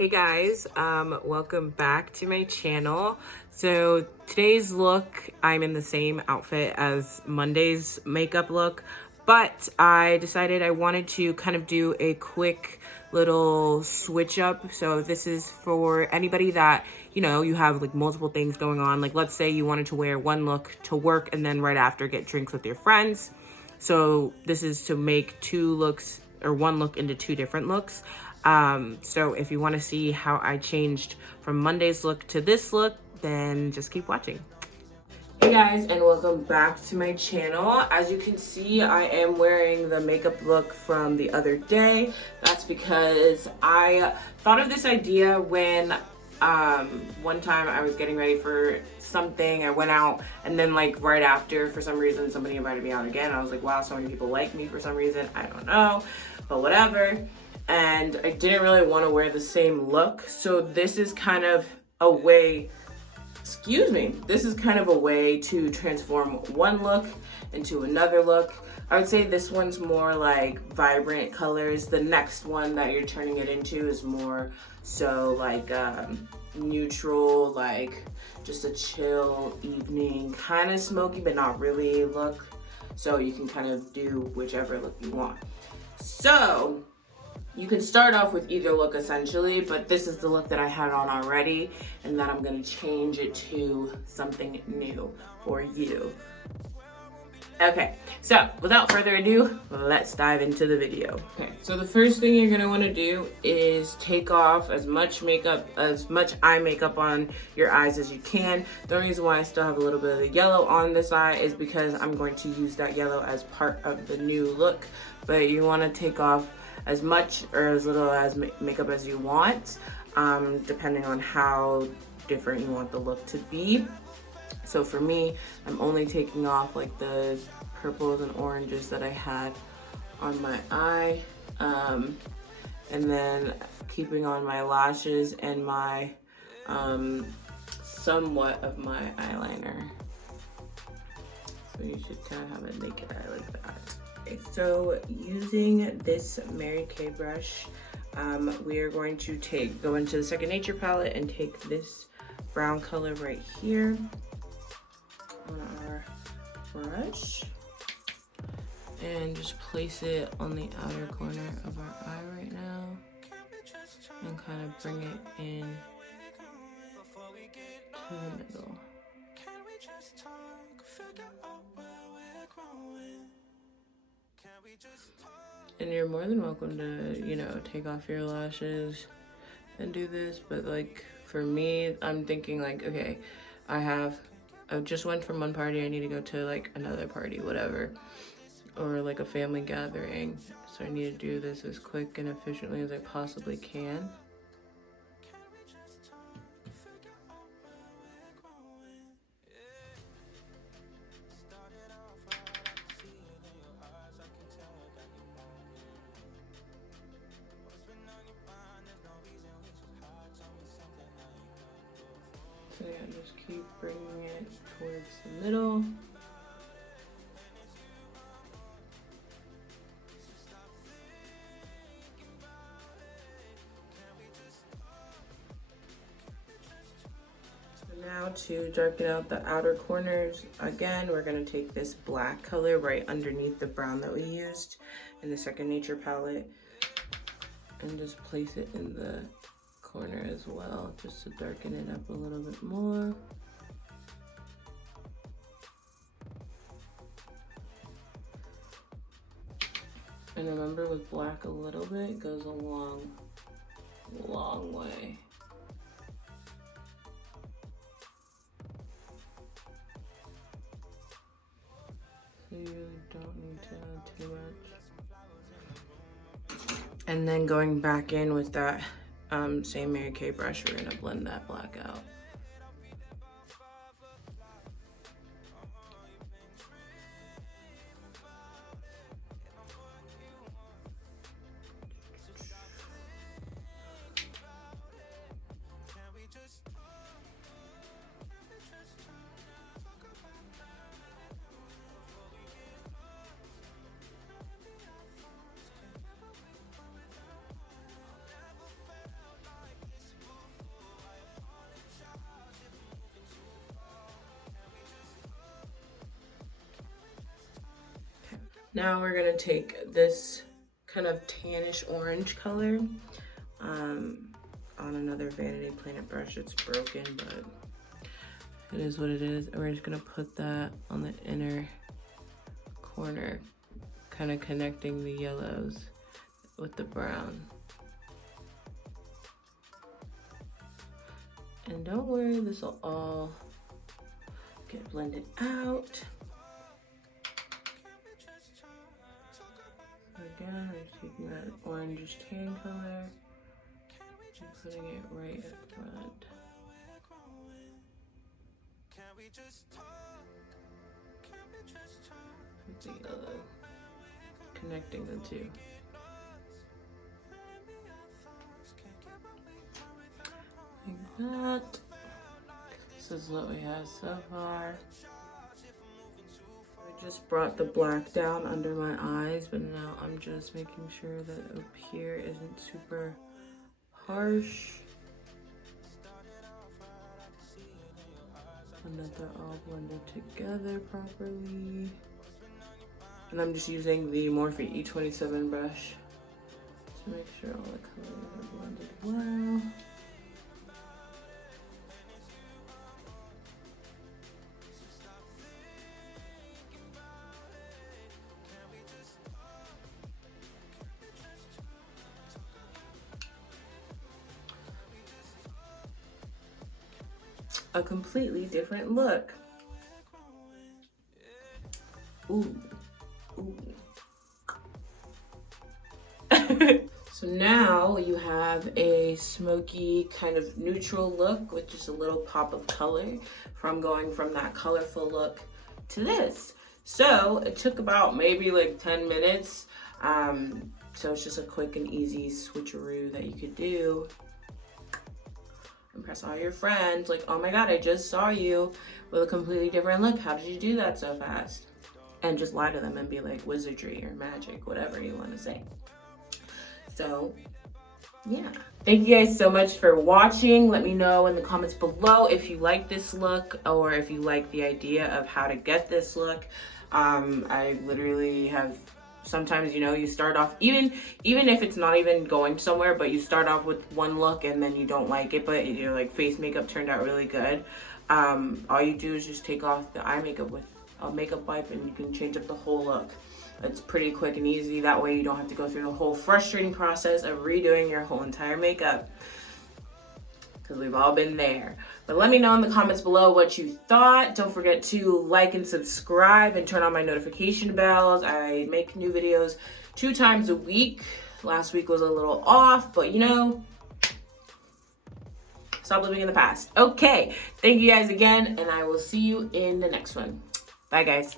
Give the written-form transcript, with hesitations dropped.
Hey guys, welcome back to my channel. So today's look, I'm in the same outfit as Monday's makeup look, but I decided I wanted to kind of do a quick little switch up. So this is for anybody that, you have like multiple things going on. Like let's say you wanted to wear one look to work and then right after get drinks with your friends. So this is to make two looks or one look into two different looks. So if you want to see how I changed from Monday's look to this look, then just keep watching. Hey guys, and welcome back to my channel. As you can see, I am wearing the makeup look from the other day. That's because I thought of this idea when one time I was getting ready for something. I went out and then like right after, for some reason, somebody invited me out again. I was like, wow, so many people like me for some reason. I don't know, but whatever. And I didn't really want to wear the same look. So this is kind of a way, this is kind of a way to transform one look into another look. I would say this one's more like vibrant colors. The next one that you're turning it into is more so like neutral, like just a chill evening, kind of smoky but not really look. So you can kind of do whichever look you want. So you can start off with either look essentially, but this is the look that I had on already, and then I'm gonna change it to something new for you. Okay, so without further ado, let's dive into the video. Okay, so the first thing you're gonna wanna do is take off as much eye makeup on your eyes as you can. The reason why I still have a little bit of the yellow on this eye is because I'm going to use that yellow as part of the new look, but you wanna take off as much or as little as makeup as you want, depending on how different you want the look to be. So for me, I'm only taking off like the purples and oranges that I had on my eye, and then keeping on my lashes and my somewhat of my eyeliner. So you should kind of have a naked eye like that. Okay, so using this Mary Kay brush, we are going to go into the Second Nature palette and take this brown color right here on our brush and just place it on the outer corner of our eye right now and kind of bring it in to the middle. And you're more than welcome to, take off your lashes and do this, but like for me, I'm thinking like, okay, I just went from one party, I need to go to like another party, whatever, or like a family gathering. So I need to do this as quick and efficiently as I possibly can. So yeah, just keep bringing it towards the middle. So now to darken out the outer corners, again, we're gonna take this black color right underneath the brown that we used in the Second Nature palette and just place it in the corner as well, just to darken it up a little bit more. And remember, with black a little bit goes a long way. So you really don't need to add too much. And then going back in with that same Mary Kay brush, we're gonna blend that black out. Now we're gonna take this kind of tannish orange color on another Vanity Planet brush. It's broken, but it is what it is. And we're just gonna put that on the inner corner, kind of connecting the yellows with the brown. And don't worry, this will all get blended out. Again, I'm taking that orange tan color and putting it right up front. With the yellow, connecting the two. Like that. This is what we have so far. I just brought the black down under my eyes, but now I'm just making sure that up here isn't super harsh. And that they're all blended together properly. And I'm just using the Morphe E27 brush to make sure all the colors are blended well. A completely different look. Ooh. Ooh. So now you have a smoky kind of neutral look with just a little pop of color from going from that colorful look to this. So it took about maybe like 10 minutes. So it's just a quick and easy switcheroo that you could do. Impress all your friends, like, oh my god, I just saw you with a completely different look. How did you do that so fast? And just lie to them and be like wizardry or magic, whatever you want to say. So yeah, thank you guys so much for watching. Let me know in the comments below if you like this look or if you like the idea of how to get this look. I literally have sometimes, you know, you start off, even if it's not even going somewhere, but you start off with one look and then you don't like it, but your like face makeup turned out really good. All you do is just take off the eye makeup with a makeup wipe and you can change up the whole look. It's pretty quick and easy. That way you don't have to go through the whole frustrating process of redoing your whole entire makeup, because we've all been there. But let me know in the comments below what you thought. Don't forget to like and subscribe and turn on my notification bells. I make new videos 2 times a week. Last week was a little off, but you know, stop living in the past. Okay, thank you guys again, and I will see you in the next one. Bye guys.